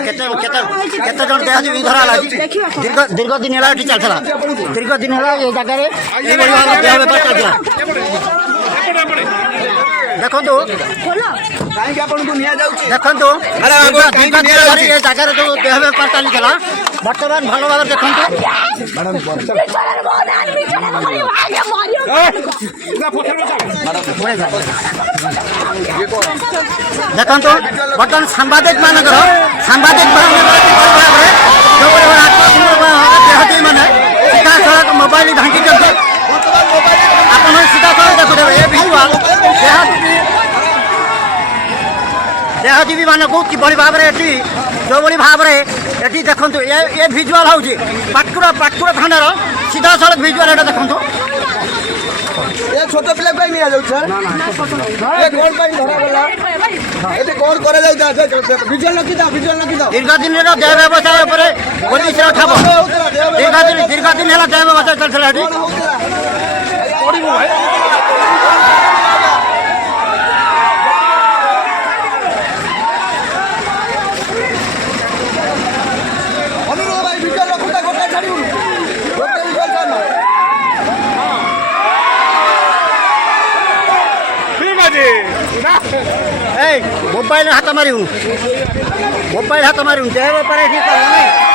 केते जन देहाती धरा दीर्घ दिन है चलता दीर्घ दिन है ये जगह देह बेपार चलता देखो देखो ये जगह जो देह बेपार चली बर्तमान भल भाव देखो देखो बर्तमान सांबादिक मानकर देहाती मैंने सीधा सड़क मोबाइल ढांकी चलते आप सीधा सड़क देखुथे ये भिजुआल देहाती मानक किभली भाव में जो भाव में ये देखो ये भिजुआल हूँ पाटकुड़ा थानार सीधा सड़क भिजुआल ये देखो छोट पिला कहीं नहीं आ जाऊ सर ये कौन कहीं धरा गला एते कौन करे जाऊ विजुअल लकी दा दीर्घ दिन रे देह व्यवसाय ऊपर पुलिस रे ठाबो दीर्घ दिन हैला देह व्यवसाय चलथला एठी पड़ी भाई अनुरो भाई विजुअल लकुटा गोटा छाड़ी गोटा विजुअल छाड़ मोबाइल हाथ मारू देह बेपार